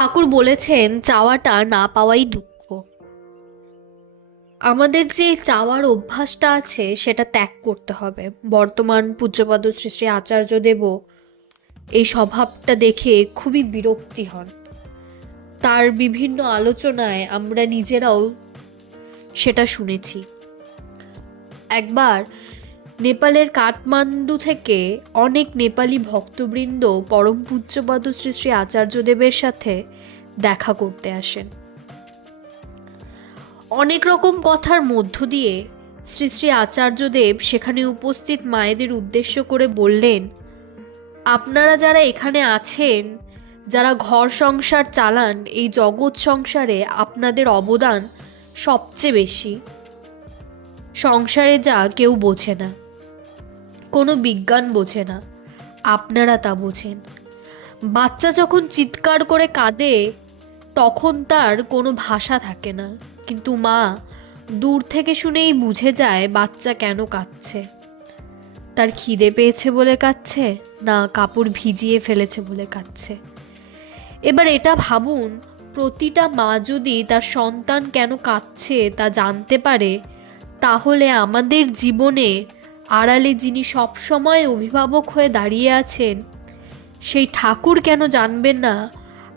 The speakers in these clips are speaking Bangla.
ঠাকুর বলেছেন, চাওয়াটা না পাওয়াই দুঃখ। আমাদের যে চাওয়ার অভ্যাসটা আছে, সেটা ত্যাগ করতে হবে। বর্তমান পূজ্যপদ শ্রী শ্রী আচার্য দেব এই স্বভাবটা দেখে খুবই বিরক্তি হন। তার বিভিন্ন আলোচনায় আমরা নিজেরাও সেটা শুনেছি। একবার নেপালের কাঠমান্ডু থেকে অনেক নেপালি ভক্তবৃন্দ পরম পূজ্যপদ শ্রী শ্রী আচার্যদেবের সাথে দেখা করতে আসেন। অনেক রকম কথার মধ্য দিয়ে শ্রী শ্রী আচার্যদেব সেখানে উপস্থিত মায়েদের উদ্দেশ্য করে বললেন, আপনারা যারা এখানে আছেন, যারা ঘর সংসার চালান, এই জগৎ সংসারে আপনাদের অবদান সবচেয়ে বেশি। সংসারে যা কেউ বোঝে না। কোনো বিজ্ঞান বোঝে না, আপনারা তা বোঝেন। বাচ্চা যখন চিৎকার করে কাঁদে, তখন তার কোনো ভাষা থাকে না। কিন্তু মা দূর থেকে শুনেই বুঝে যায় বাচ্চা কেন কাঁদছে। তার খিদে পেয়েছে বলে কাঁদছে, না কাপড় ভিজিয়ে ফেলেছে বলে কাঁদছে। এবার এটা ভাবুন, প্রতিটা মা যদি তার সন্তান কেন কাঁদছে তা জানতে পারে, তাহলে আমাদের জীবনে আড়ালে যিনি সবসময় অভিভাবক হয়ে দাঁড়িয়ে আছেন, সেই ঠাকুর কেন জানবেন না?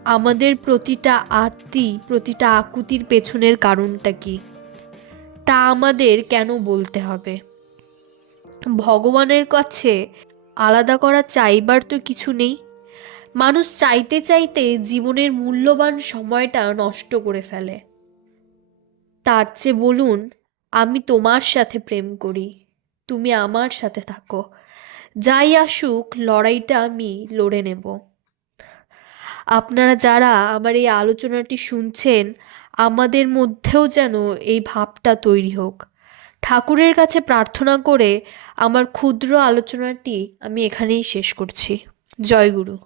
আমাদের প্রতিটা আরতি প্রতিটা আকুতির পেছনের কারণটা কি? তা আমাদের কেন বলতে হবে? ভগবানের কাছে আলাদা করা চাইবার তো কিছু নেই। মানুষ চাইতে চাইতে জীবনের মূল্যবান সময়টা নষ্ট করে ফেলে। তার চেয়ে বলুন, আমি তোমার সাথে প্রেম করি। তুমি আমার সাথে থাকো। যাই আসুক, লড়াইটা আমি লড়ে নেব। আপনারা যারা আমার এই আলোচনাটি শুনছেন, আমাদের মধ্যেও যেন এই ভাবটা তৈরি হোক। ঠাকুরের কাছে প্রার্থনা করে আমার ক্ষুদ্র আলোচনাটি আমি এখানেই শেষ করছি। জয় গুরু।